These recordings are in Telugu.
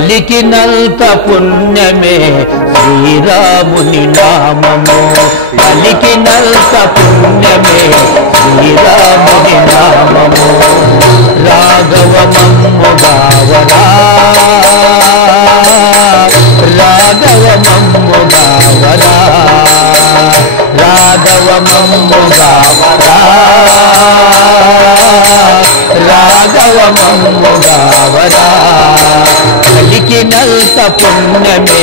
పలికినంత పుణ్యమే శ్రీరాముని నామము పలికినంత పుణ్యమే శ్రీరాముని నామము రాఘవమమ్ము గావరా రాఘవమమ్ము గావరా రాఘవమమ్ము గావరా రాఘవమమ్ము గావరా పలికినంత పుణ్యమే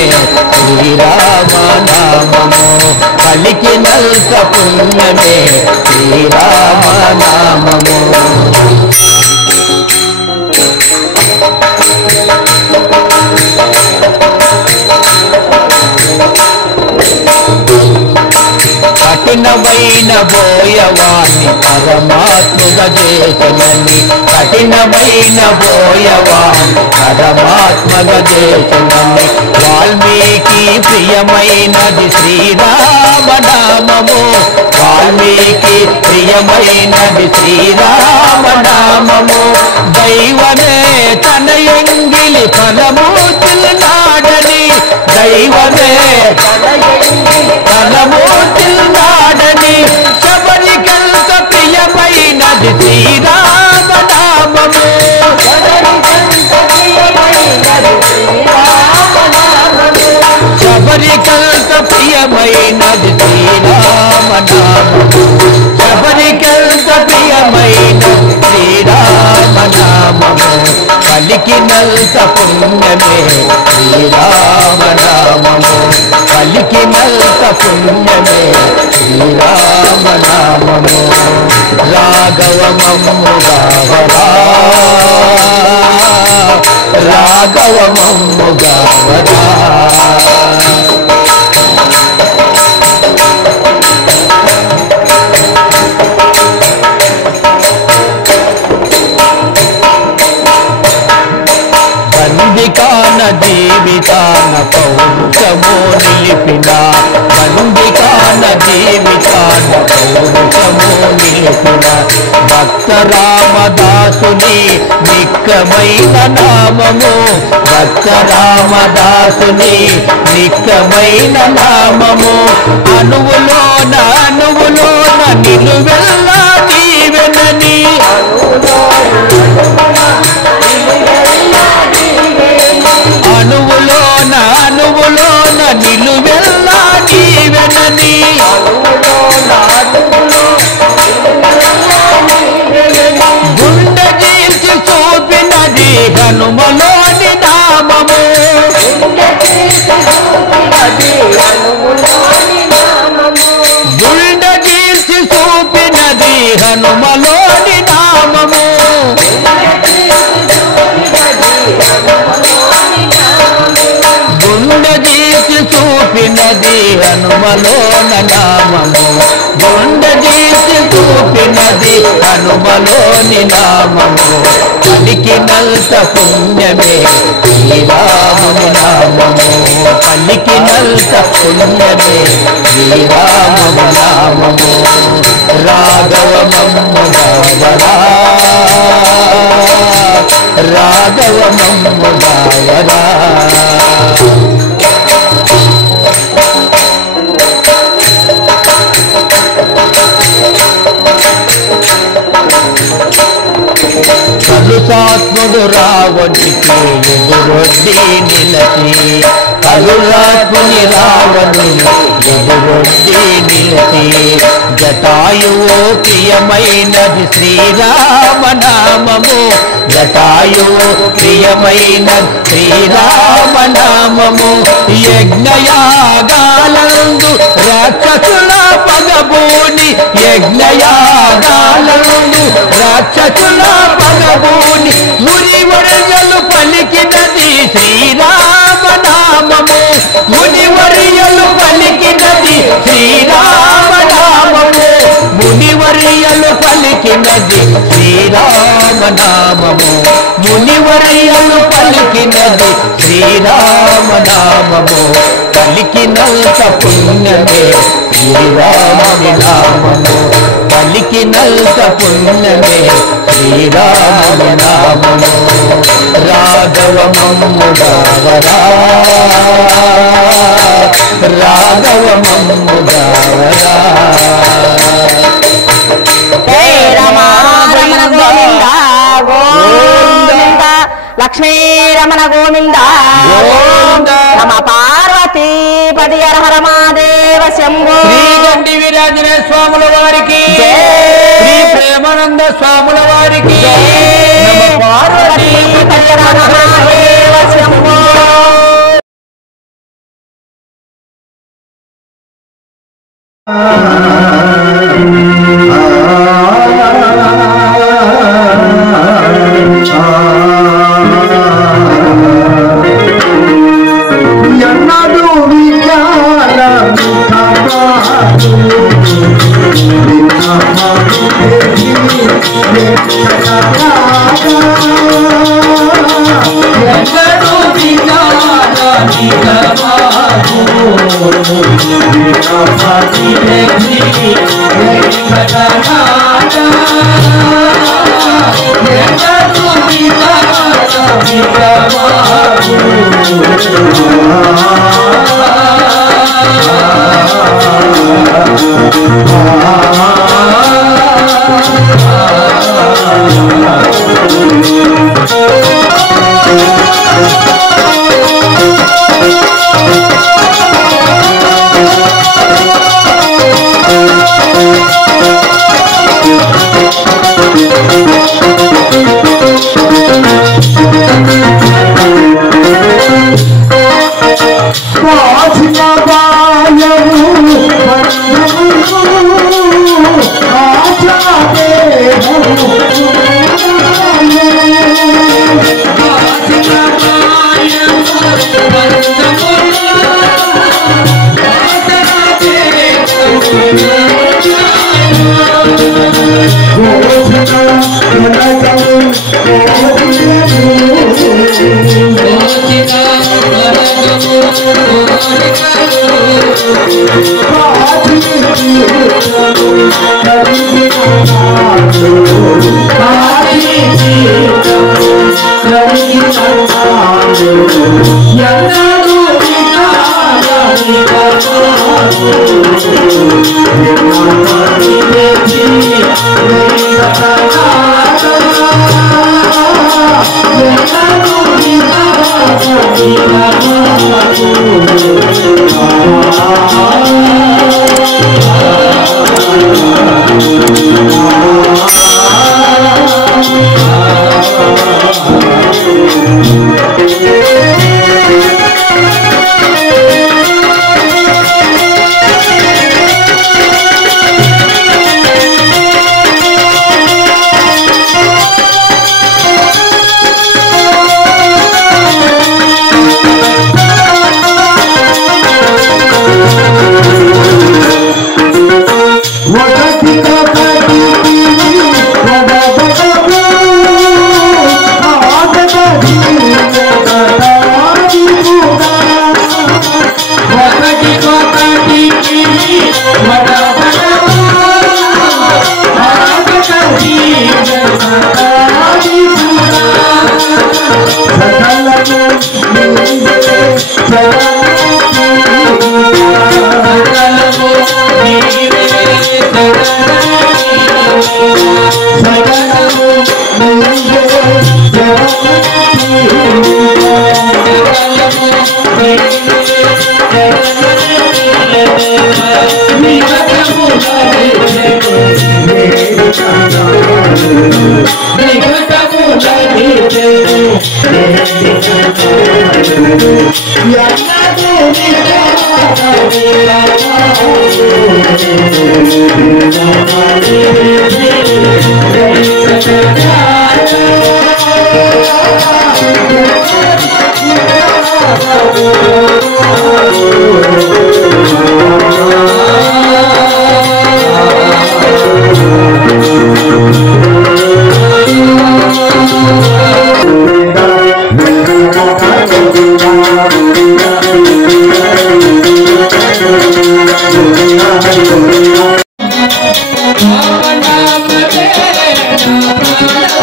శ్రీరామనామము పలికినంత పుణ్యమే శ్రీరామనామము కఠినమైన బోయవాణి పరమాత్ముగా చేసనని కఠినమైన బోయవాణి పరమాత్మగా చేసనని వాల్మీకి ప్రియమైనది శ్రీరామనామము వాల్మీకి ప్రియమైనది శ్రీరామనామము దైవమే తన ఎంగిలి ఫలమూర్తిల్నాడని దైవమే ఫలమూర్తిల్నాడని శబరికంత ప్రియమైనది శ్రీరామనామము శబరికంత ప్రియమైనది శ్రీరామనామము శబరికంత ప్రియమైన శ్రీరామనామము పలికినంత పుణ్యమే శ్రీరామనామము పలికినంత పుణ్యమే శ్రీరామనామము రాఘవమమ్ము గావరా రాఘవమమ్ము గావరా బందికాన జీవితాన పౌరుషము నిలిపిన బందికాన జీవితాన పౌరుషము నిలిపిన భక్త రామదాసుని నిక్కమైన నామము భక్త రామదాసుని నిక్కమైన నామము అణువులోన నిలువెల్లా నీవెనని అణువులోన నిలువెల్లా నీవెనని గుండె చీల్చి చూపినది హనుమలోని నామము గుండె చీల్చి చూపినది హనుమలోని నామము గుండె చీల్చి చూపినది హనుమలోన నామము గుండె చీల్చి చూపినది హనుమలోని నామము పలికినంత పుణ్యమే శ్రీరాముని నామము పలికినంత పుణ్యమే శ్రీరాముని నామము రాఘవమమ్ము గావరా రాఘవమమ్ము గావరా కలుషాత్ముడు రావణునికి ఎదురొడ్డి నిలచి కలుషాత్ముని రావణుని ఎదురొడ్డి నిలచి జటాయువు ప్రియమైనది శ్రీరామనామము జటాయువు ప్రియమైన శ్రీరామనామము యజ్ఞయాగాలందు రాక్షసుల పగబూని యజ్ఞయాగాలందు రాక్షసుల పగబూని మునివర్యలు పలికినది శ్రీరామనామము మునివర్యలు పలికినది శ్రీరామనామము మునివర్యలు పలికినది శ్రీరామనామము మునివర్యలు పలికినది శ్రీరామనామము పలికినంత పుణ్యమే శ్రీరాముని నామము పలికినంత పుణ్యమే శ్రీరాముని నామము రాఘవ మమ్ము గావరా రాఘవ మమ్ము గావరా రమణ గోవింద గోవింద లక్ష్మీ రమణ గోవింద నమ పార్వతీ పది హర మహాదేవ శంభో శ్రీ గండి వీరాంజనేయ స్వాముల వారికి శ్రీ ప్రేమానంద స్వాముల వారికి నమ పార్వతీ పది హర మహాదేవ శంభో Thank you.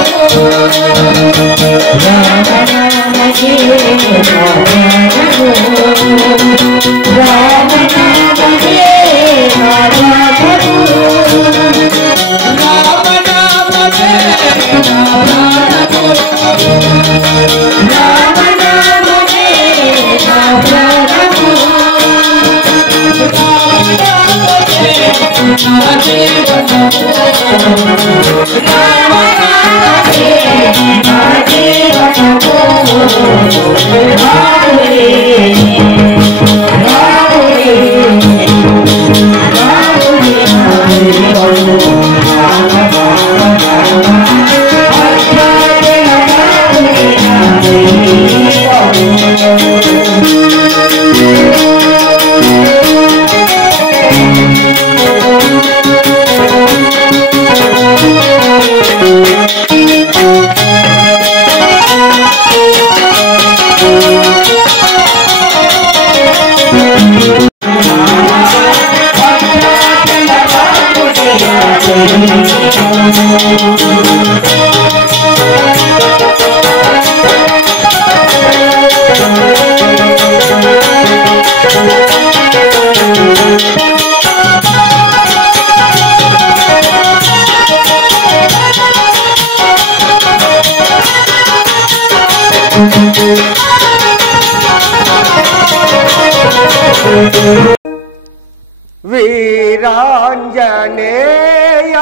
వీరాంజనేయ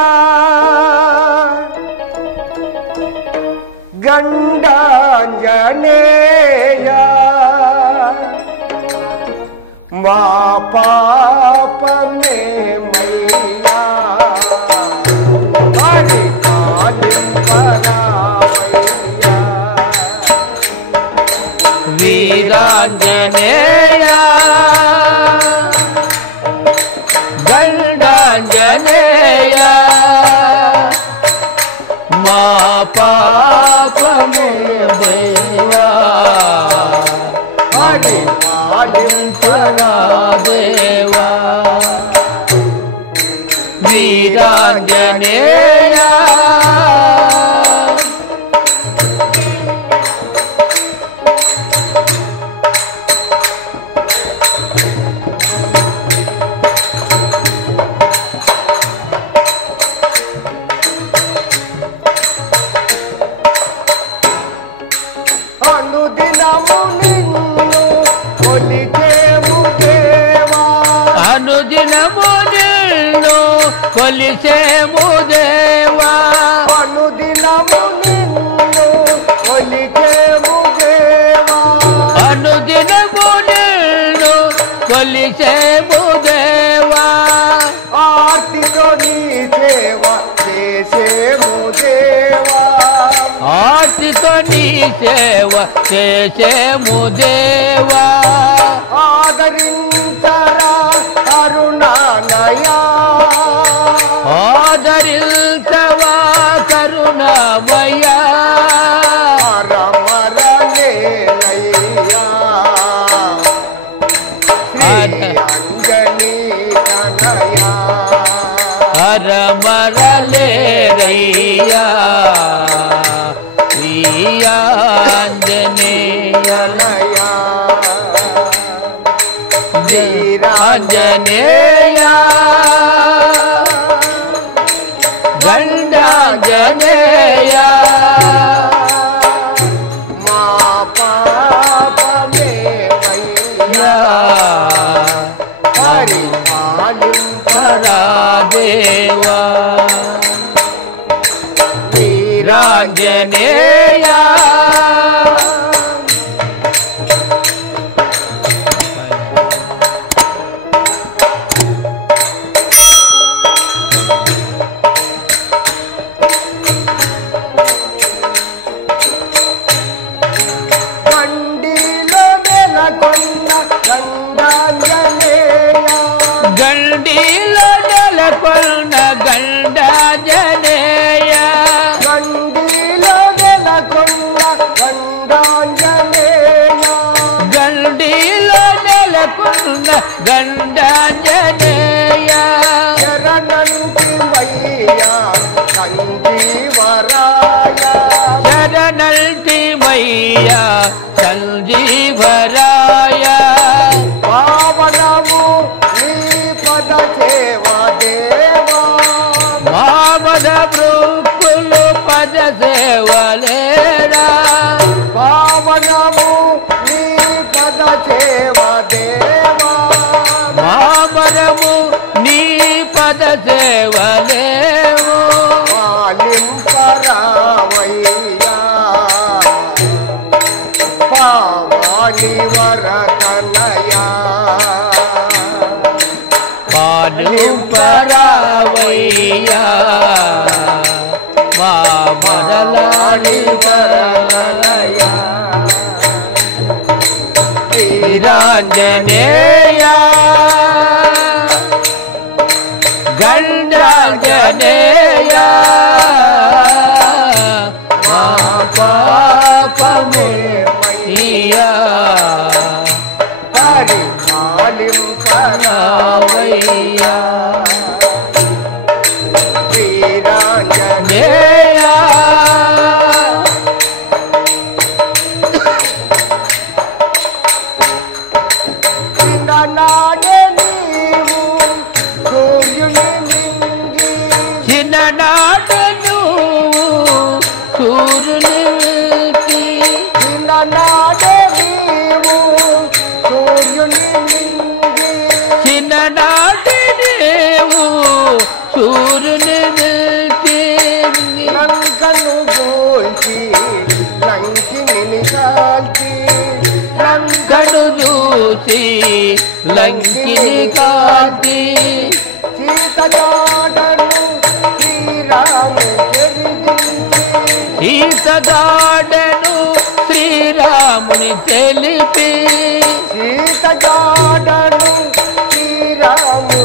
గండాంజనేయ మా పాపమేమయ్యా పరిపాలింపరామయ్యా వీరాంజనేయ గండాంజనేయ మా పాపమే దేవా పరిపాలింపరా దేవా వీరాంజనేయ అనుదినము నిన్ను కొలిచేము దేవా అనుదినము నిన్ను కొలిచేము దేవా అనుదినము నిన్ను కొలిచేము దేవా అనుదినము నిన్ను కొలిచేము దేవా ఆర్తితో నీ సేవ చేసేము దేవా ఆర్తితో నీ సేవ చేసేము దేవా ఆదరించరా కరుణానయా ఆదరించవా కరుణమయా రమరలేలయ్యా శ్రీ అంజనీ కనయా హరమరలేరయ్యా ఆంజనేయ కనయా ఆంజనేయ గండాంజనేయ మా పాపమేమయ్యా పరిపాలింపరా దేవా వీరాంజనేయ గండిలో నెలకొన్న గండాంజనేయ గండిలో నెలకొన్న గండాంజనేయ గండిలో నెలకొన్న గండాంజనేయ గండిలో నెలకొన్న గండాంజనేయ శరణంటివయ్యా సంజీవరాయ శరణల్టిమయ్యా సంజీవరాయ పావనము నీ పద సేవ దేవా మామద బృక్కులు పద సేవలేరా పావనము నీ పద సేవ దేవా మామరము నీ పద పద సేవలేవు పాలింపరావయ్యా పావాని వరకనయా పాలింపరావయ్యా మా మరలాలి వరలయా శ్రీరాంజనేయ గండాంజనేయ మా పాపమేమయ్యా పరిపాలింపరావయ్యా శ్రీరాంజనేయ చిన్ననాడే నీవు సూర్యుని మింగి చిన్ననాటను సూర్యుని వెలికి చిన్ననాడే నీవు సూర్యుని మింగి చిన్ననాటి నీవు సూర్యుని వెలికి లంకను పోల్చి లంకిని కాల్చి కడు చూసి లంకిని కాల్చి సీతగాడను శ్రీరాము సీతగాడను శ్రీరాముని తెలిపి సీతగాడను శ్రీరాము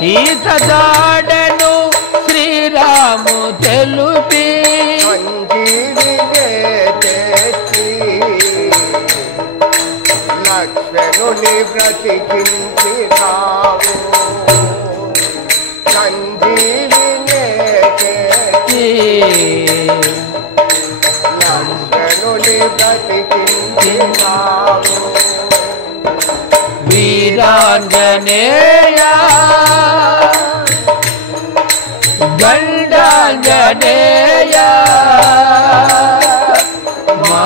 సీతగాడను శ్రీరాము తెలుపి సంజీవినే తెచ్చి లక్ష్మణుని బ్రతికించినావు సంజీవినే తెచ్చి లక్ష్మణుని బ్రతికించినావు వీరాంజనేయ గండాంజనేయ మా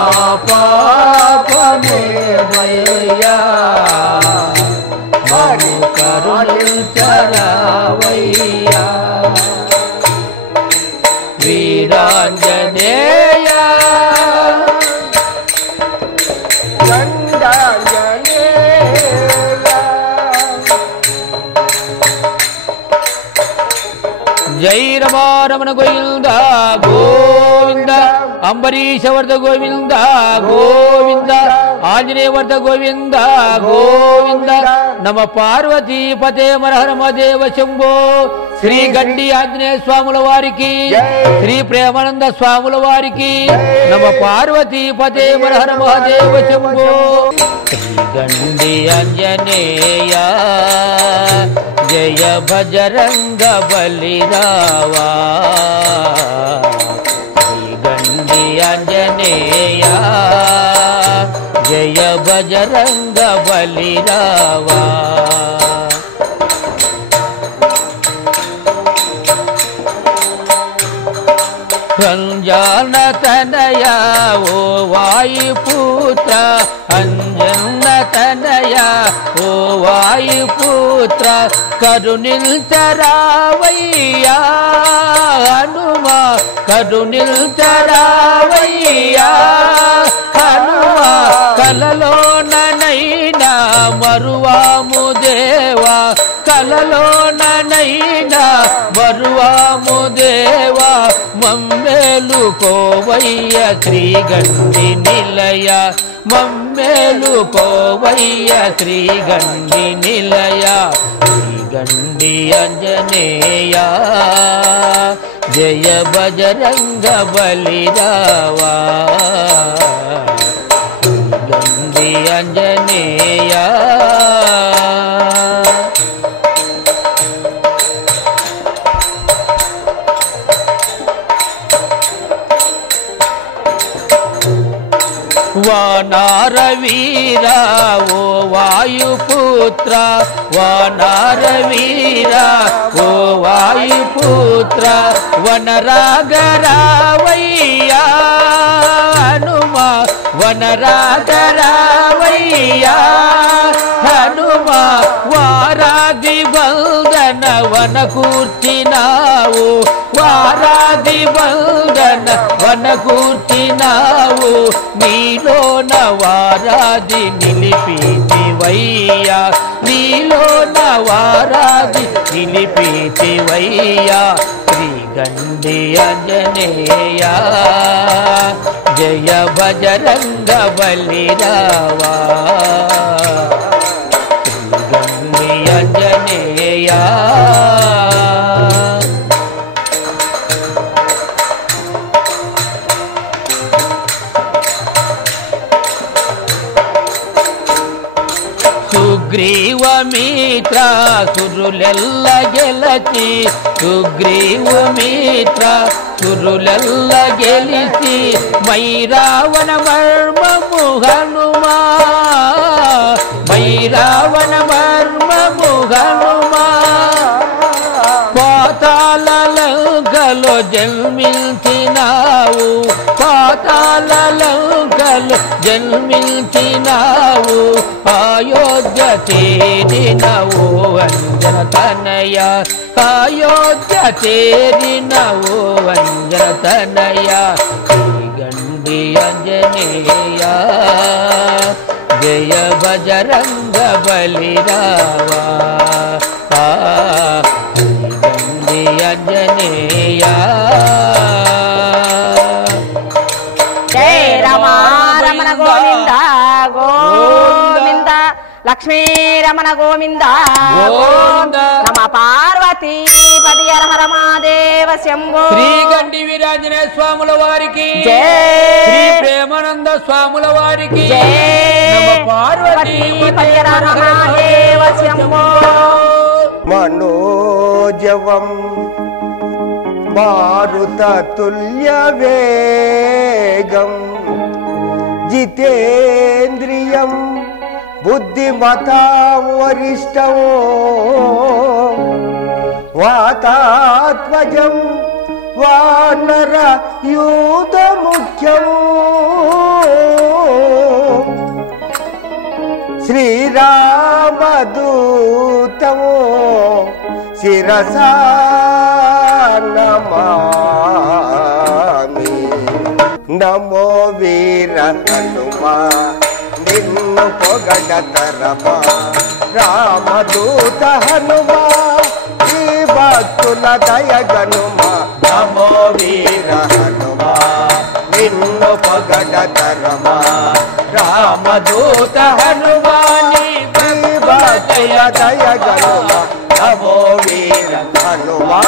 పాపమేమయ్యా మము కరుణించరావయ్యా వీరాంజనేయ జై రమారమణ గోవింద గోవింద అంబరీషవర్ధ గోవింద గోవింద ఆంజనేయవర్ధ గోవింద గోవింద నమ పార్వతీ పతే మరహర మదేవ శంభో శ్రీ గండి ఆంజనేయ స్వాముల వారికి శ్రీ ప్రేమానంద స్వాముల వారికి నమ పార్వతీ పతే మరహర మహాదేవ శంభో శ్రీ గండి ఆంజనేయ జయ భజరంగ బలిరావా శ్రీ గండి ఆంజనేయ జయ భజరంగ బలిరావా అంజన తనయ ఓ వాయుపుత్ర అంజన తనయ ఓ వాయుపుత్ర కరుణిల్చరావయ్యా హనుమా కరుణిల్చరావయ్యా హనుమా కలలోనైనా మరువాము దేవా కలలోనైనా మరువాము దేవా మమ్మేలు కోవయ్య శ్రీ గండి నిలయ మమ్మేలు కోవయ్య శ్రీ గండి నిలయ శ్రీ గండి ఆంజనేయ జయ బజరంగ బలిరావా శ్రీ గండి ఆంజనేయ వానర వీరా ఓ వాయుపుత్ర వానర వీరా ఓ వాయుపుత్ర వనరాగరావయ్యా హనుమా వనరాగరావయ్యా హనుమా వారా వారాది వందనవన కూర్చినావు వారాది వందనవన కూర్చినావు నీలోన వారాది నిలిపితివయ్యా నీలోన వారాది నిలిపితివయ్యా శ్రీగండి ఆంజనేయ జయ బజరంగ బలిరావా శ్రీగండి ఆంజనేయ సుగ్రీవమిత్ర సురులెల్ల గెలచి సుగ్రీవమిత్ర సురులెల్ల గెలిచి మైరావణ మర్మము హనుమా మైరావణ మర్మము హనుమా పాతాళ లంకలో జన్మించినావు పాతాళ లంకలో జన్మించినావు అయోధ్య చేరినవు అంజన తనయ అయోధ్య చేరినవు అంజన తనయ శ్రీగండి ఆంజనేయ జయ బజరంగ బలిరావా శ్రీగండి ఆంజనేయ జయ రమా రమణ గోవింద గోవింద లక్ష్మీ రమణ గోవింద గోవింద నమ పార్వతీ పతి హర హర మహాదేవ శంభో శ్రీగండి వీరాంజనేయ స్వాముల వారికి జై శ్రీ ప్రేమానంద స్వాముల వారికి జై నమ పార్వతీ పతి హర హర మహాదేవ శంభో మనోజవం మారుతతుల్య వేగం జితేంద్రియం బుద్ధిమతాం వరిష్టం వాతాత్మజం వానర యూత ముఖ్యం శ్రీరామదూతమో శిరసా నమామి నమో వీర హనుమా నిన్ను పొగడతరమా రామదూత హనుమా ఈ భక్తుల దయగనుమా నమో వీర హనుమా నిన్ను పొగడతరమా రామదూత హనుమాని భక్తుల దయగనుమా నమో వీర హనుమా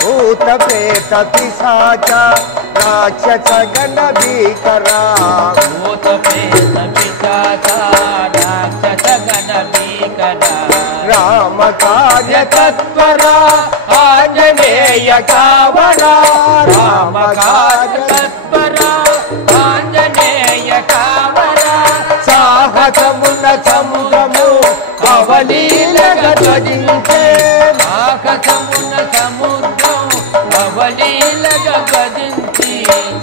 భూత ప్రేత పిశాచ రాక్షస గణ భీకరా భూత ప్రేత పిశాచ రాక్షస గణ భీకరా రామ కార్య తత్పరా ఆంజనేయ కావరా రామ కార్య తత్పరా ఆంజనేయ కావరా సాహసమున సముద్రము అవలీలగ ధ్వజించే సాహసమున సముద్రం అవలీలగా గదించి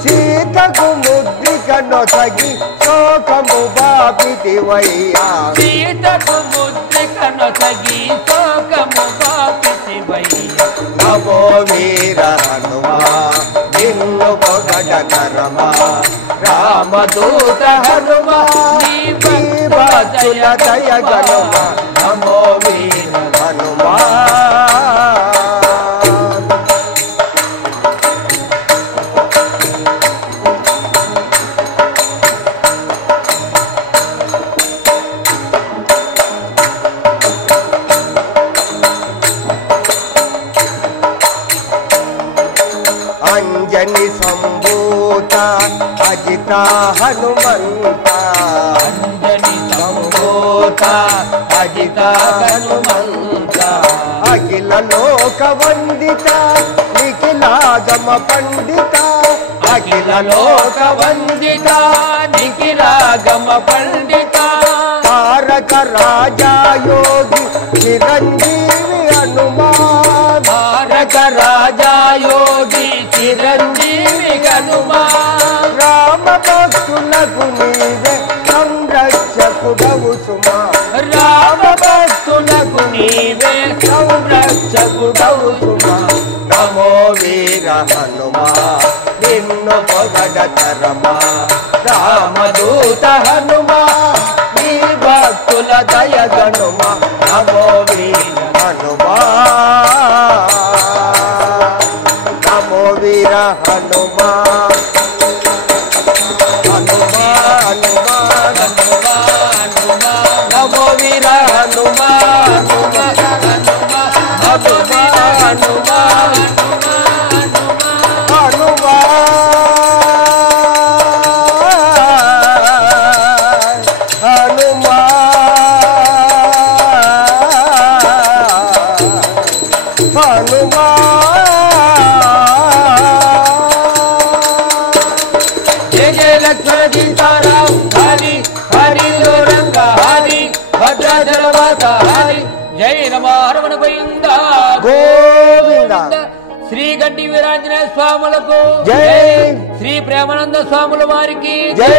సీతకు ముద్రిక నొసగి శోకము బాపితివయ్యా సీతకు ముద్రిక నొసగి శోకము బాపితివయ్యా నమో వీర హనుమా నిన్ను పొగడతరమా రామదూత హనుమా నీ భక్తుల దయగనుమా నమో వీర హనుమా అంజని సంభూత అజిత హనుమంత అంజని సంభూత అజిత హనుమంత అఖిల లోక వందిత నిఖిలాగమ పండిత అఖిల లోక వందిత నిఖిలాగమ పండిత తారక రాజా యోగి చిరంజీవి హనుమాన్ తారక రాజా యోగి చిరంజీవి హనుమాన్ రామ భక్తులకు నీవే సంరక్షకుడవు సుమా రామ భక్తులకు నీవే సంరక్షకుడవు సుమా నమో వీర హనుమా నిన్ను పొగడతరమా రామదూత హనుమా నీ భక్తుల దయగనుమా నమో వీర హనుమా నమో వీర హనుమా హనుమా హనుమా హనుమా హనుమా నమో వీర హనుమా హనుమా హనుమా హనుమా హనుమా హనుమా హనుమా హనుమా జయ జయ లక్ష్మణ సీతారాం హరి హరిలో రంగ హరి భద్రాచలవాస హరి జై రమారమణ గోవింద గోవింద. శ్రీ గడ్డి వీరాంజనేయ స్వాములకు జై. శ్రీ ప్రేమానంద స్వాముల వారికి జై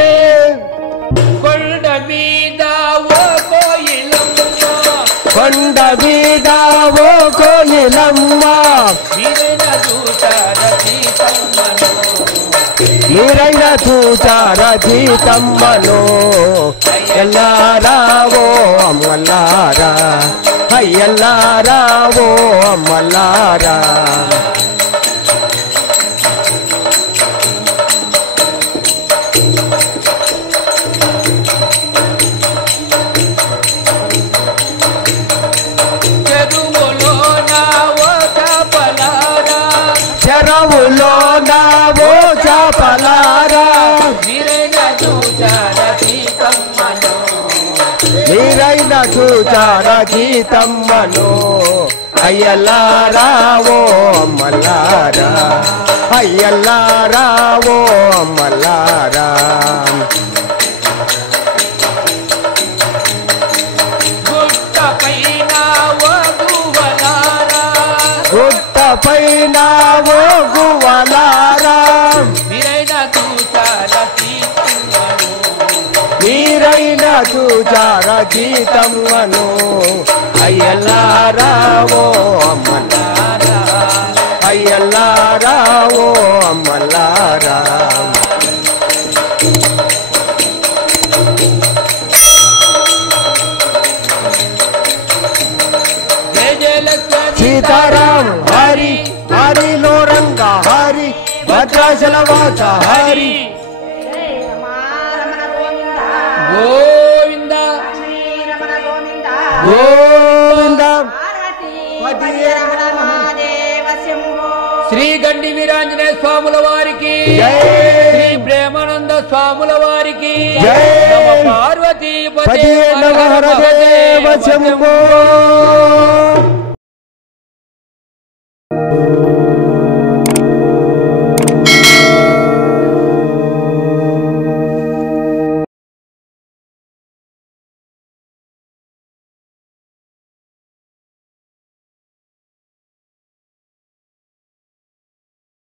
కొండ మీద ఓ కోయిలమ్మ కొండ మీద ఓ కోయిలమ్మ వీరైన చూచార సీతమ్మను మీరైన చూచార జీతమ్మను ఎల్లారావో అమ్మలారా అయ్యల్లారావో అమ్మలారా చెరువులో నా ఓ చాపలారా చెరవులో నావో చాపలారా వీరైన చూచార సీతమ్మను మీరైన చూచార జీతమ్మను అయ్యల్లారావో అమ్మలారా అయ్యల్లారావో అమ్మలారా గుట్ట పైన ఓ గువ్వలారా గుట్ట పైన ఓ గువ్వలారా వీరైన చూచార సీతమ్మను మీరైన చూచార జీతమ్మను అయ్యల్లారావో అమ్మలారా అయ్యల్లారావో అమ్మలారా జయ జయ లక్ష్మణ సీతారాం హరి హరిలో రంగ హరి భద్రాచలవాస హరి గోవింద గోవింద శ్రీ గండి వీరాంజనేయ స్వాముల వారికి జై. శ్రీ ప్రేమానంద స్వాముల వారికి జై. నమ పార్వతీ పదే నమ హర దేవ శంభో